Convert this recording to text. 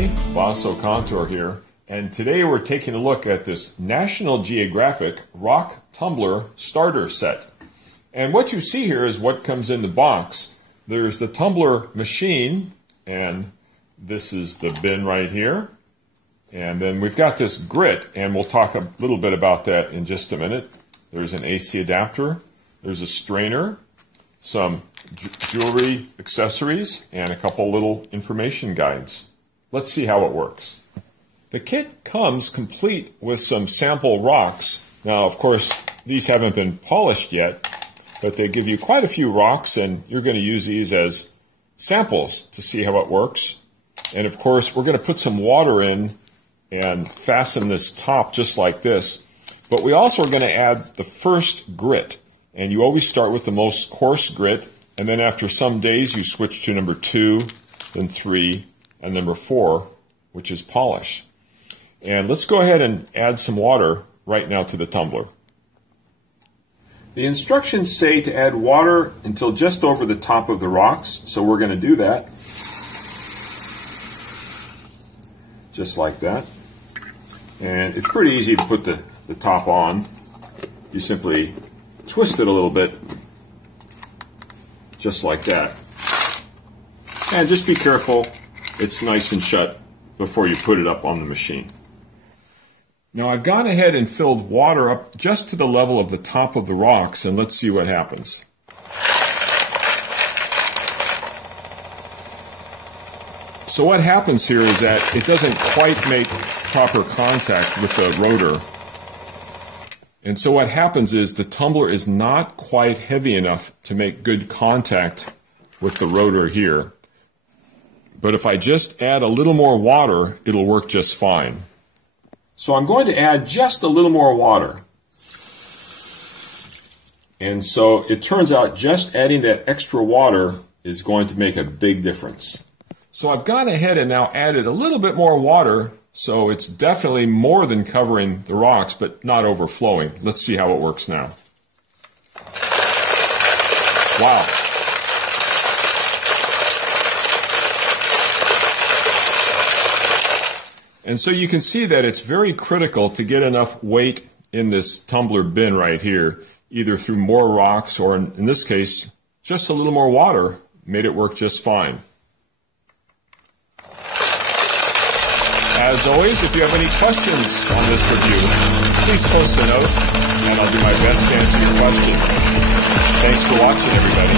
everybody, Basso Contour here, and today we're taking a look at this National Geographic Rock Tumbler starter set. And what you see here is what comes in the box. There's the tumbler machine, and this is the bin right here. And then we've got this grit, and we'll talk a little bit about that in just a minute. There's an AC adapter, there's a strainer, some jewelry accessories, and a couple little information guides. Let's see how it works. The kit comes complete with some sample rocks. Now, of course, these haven't been polished yet, but they give you quite a few rocks, and you're going to use these as samples to see how it works. And of course, we're going to put some water in and fasten this top just like this. But we also are going to add the first grit. And you always start with the most coarse grit, and then after some days you switch to number 2, then 3, and number 4, which is polish. And let's go ahead and add some water right now to the tumbler. The instructions say to add water until just over the top of the rocks, so we're going to do that. Just like that. And it's pretty easy to put the top on. You simply twist it a little bit, just like that. And just be careful it's nice and shut before you put it up on the machine. Now I've gone ahead and filled water up just to the level of the top of the rocks, and let's see what happens. So what happens here is that it doesn't quite make proper contact with the rotor. And so what happens is the tumbler is not quite heavy enough to make good contact with the rotor here. But if I just add a little more water, it'll work just fine. So I'm going to add just a little more water. And so it turns out just adding that extra water is going to make a big difference. So I've gone ahead and now added a little bit more water. So it's definitely more than covering the rocks, but not overflowing. Let's see how it works now. Wow. And so you can see that it's very critical to get enough weight in this tumbler bin right here, either through more rocks or, in this case, just a little more water made it work just fine. As always, if you have any questions on this review, please post a note, and I'll do my best to answer your question. Thanks for watching, everybody.